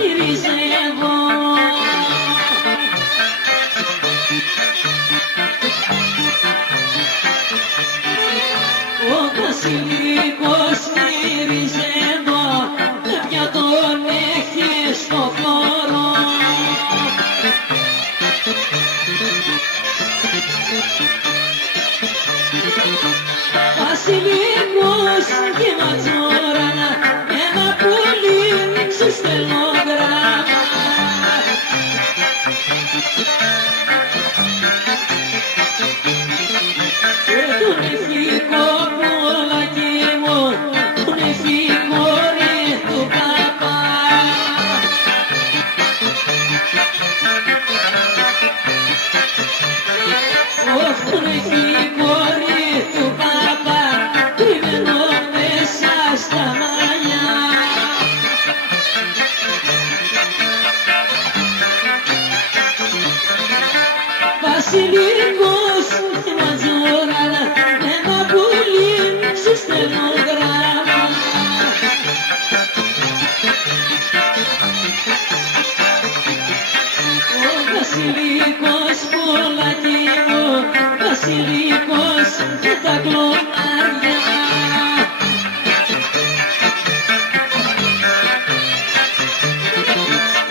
μυρίζευω. Ο Βασιλικός μυρίζευω, πια τον έχει στο χώρο. Βασιλικός και ματζόρανα, ένα πουλί σου στέλνω γράμμα. Και τον ηθικό πουλάκι μου, τον ηθικό ρε του παπά. Όχι τον ηθικό ρε του παπά, κρυμμένο μέσα στα μαλλιά. Βασιλικός και ματζόρανα, ένα πουλί σου στέλνω γράμμα. Ο Βασιλικός πουλάκι μου, Βασιλικός με τα κλωμάρια.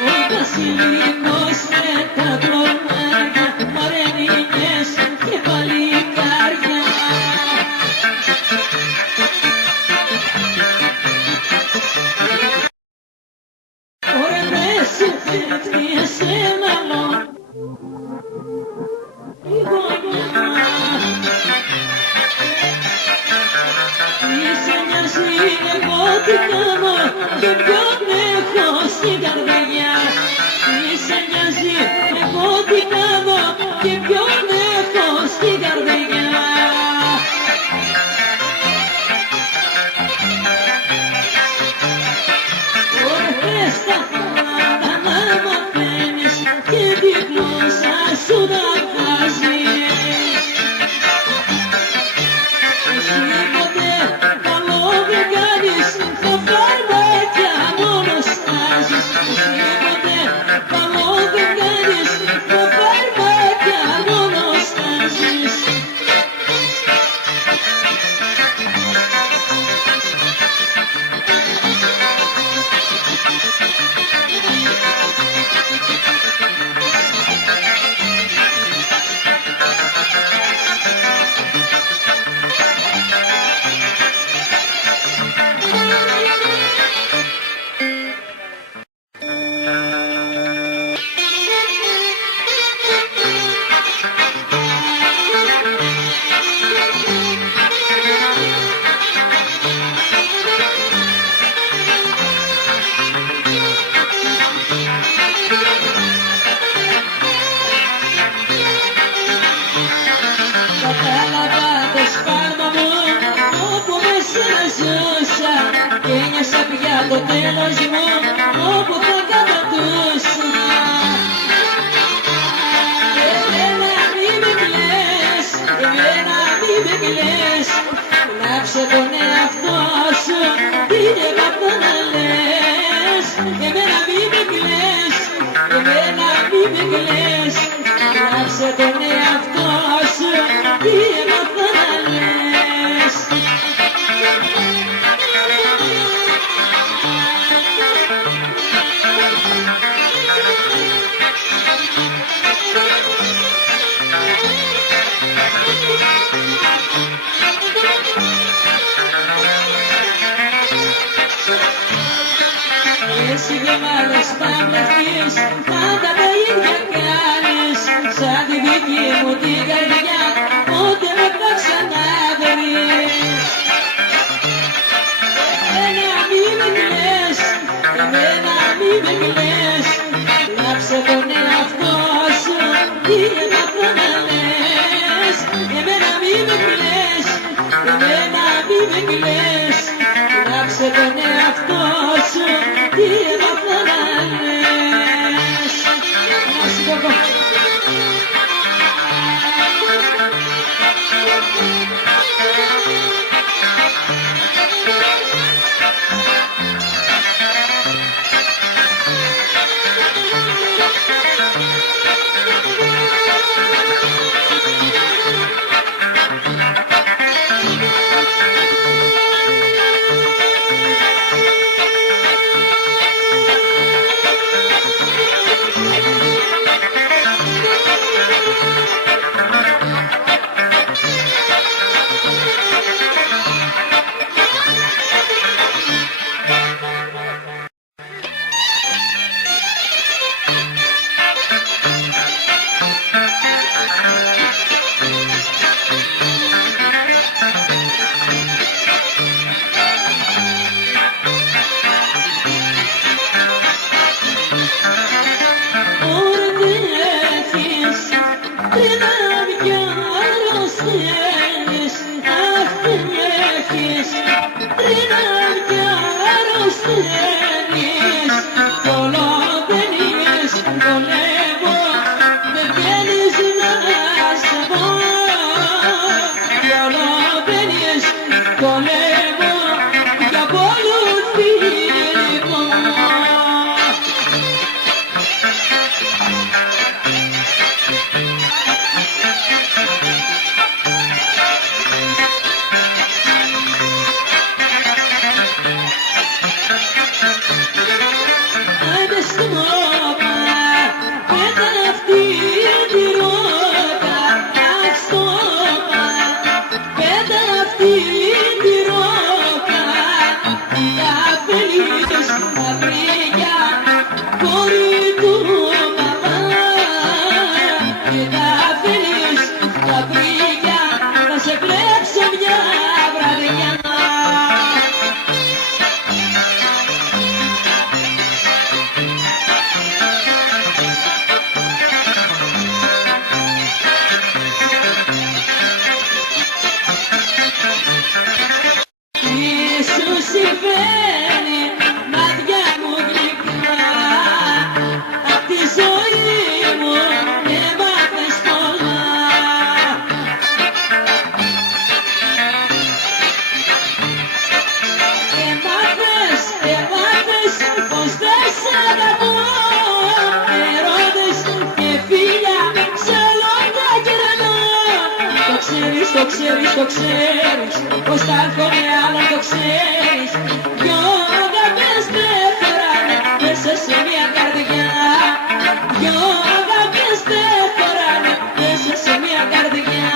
Ο Βασιλικός με τα κλωμάρια, μαρενίνες και παλικάρια. Ωραία μέσα φέρνει εσένα μου, είσαι μια εγώ τι κάνω και ποιον έχω στην καρδιά. Είσαι μια εγώ τι κάνω και ποιον έχω στην καρδιά. Ωραία στα φάτα να μαθαίνεις και τη γλώσσα σου να βγάζεις. Εσύ ποτέ καλό δεν κάνεις, τα φαρμάκια μόνο στάζεις. Εσύ ποτέ καλό δεν κάνεις, τα φαρμάκια μόνο στάζεις. Κατάλαβα το σφάλμα μου όπου μέσα να ζούσα και ένιωσα πια το τέλος μου όπου θα κατατούσα. Εμένα μη με κλαις, εμένα μη με κλαις, γράψε τον εαυτό σου, είναι με αυτό να λες. Εμένα μη με κλαις, εμένα μη με κλαις, γράψε τον εαυτό σου, είναι με αυτό να λες. Εσύ και μ' άλλες παμπλευτείς, πάντα τα ίδια κάνεις. Σαν τη δική μου την καρδιά, ούτε με θα ξαναβρεις. Εμένα μη με κλαις, εμένα μη με κλαις, γράψε τον εαυτό σου, είναι με αυτό να λες. Εμένα μη με κλαις, εμένα μη με κλαις, γράψε τον εαυτό σου, είναι με αυτό να λες. Να σου πω εγώ. Το ξέρεις, πως θα έρχομαι άλλο το ξέρεις. Δυο αγάπες δεν χωράνε μέσα σε μια καρδιά. Δυο αγάπες δεν χωράνε μέσα σε μια καρδιά.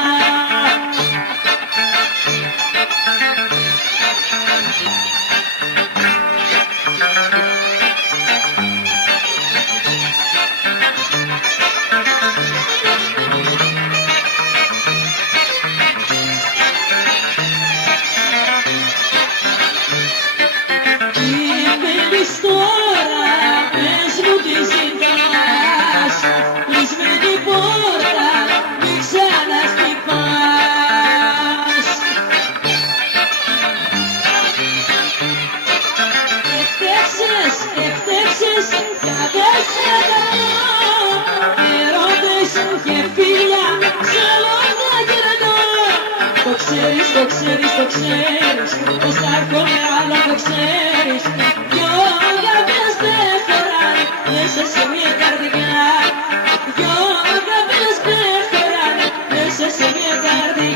Το ξέρεις, πως θα έρχομαι άλλο το ξέρεις. Δυο αγάπες δεν χωράνε μέσα σε μια καρδιά. Δυο αγάπες δεν χωράνε μέσα σε μια καρδιά.